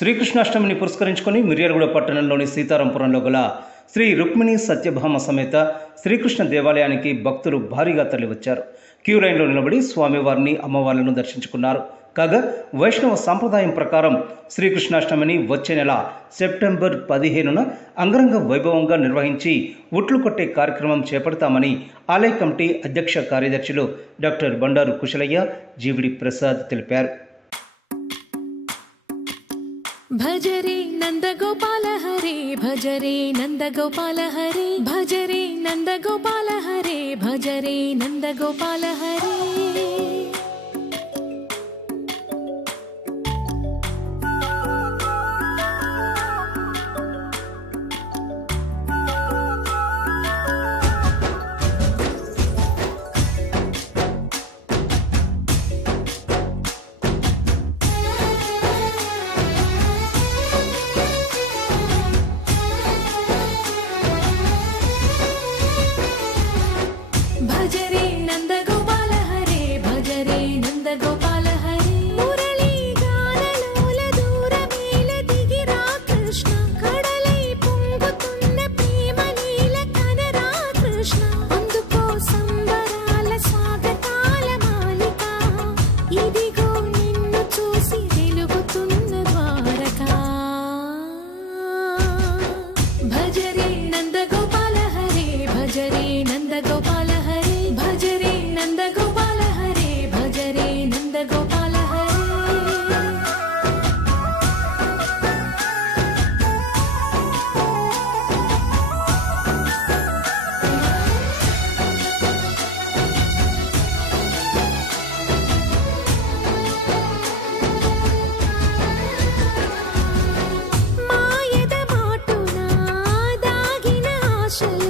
శ్రీకృష్ణాష్టమిని పురస్కరించుకొని మిర్యాలగూడ పట్టణంలోని సీతారాంపురంలో గల శ్రీ రుక్మిణి సత్యభామ సమేత శ్రీకృష్ణ దేవాలయానికి భక్తులు భారీగా తరలివచ్చారు. క్యూ లైన్లో నిలబడి స్వామివారిని అమ్మవార్లను దర్శించుకున్నారు. కాగా వైష్ణవ సాంప్రదాయం ప్రకారం శ్రీకృష్ణాష్టమిని వచ్చే నెల సెప్టెంబర్ 15న అంగరంగ వైభవంగా నిర్వహించి ఉట్లు కొట్టే కార్యక్రమం చేపడతామని ఆలయ కమిటీ అధ్యక్ష కార్యదర్శులు డాక్టర్ బండారు కుశలయ్య, జీవిడి ప్రసాద్ తెలిపారు. భజరే నందగోపాల హరే, భజరే నందగోపాల హరే, భజరే నందగోపాల హరే, భజరే నందగోపాల హరే. భజరే నందగోపాల హరే, భజరే నందగోపాల హరే. మురళీ గానలోల దూరమేల దిగిరా కృష్ణ, కడలై పొంగుతున్న ప్రేమ నీల కనరా కృష్ణ. అందుకో సంబరాల స్వాగతాల మాలిక, ఇదిగో నిన్ను చూసి వెలుగుతున్న ద్వారకా. భజరే నందగోపాల హరే, భజరే నందగోపాల హరే, భజరే నందగోపాల హరే, భజరే నందగోపాల హరే. మాయద మాటున దాగిన ఆశలు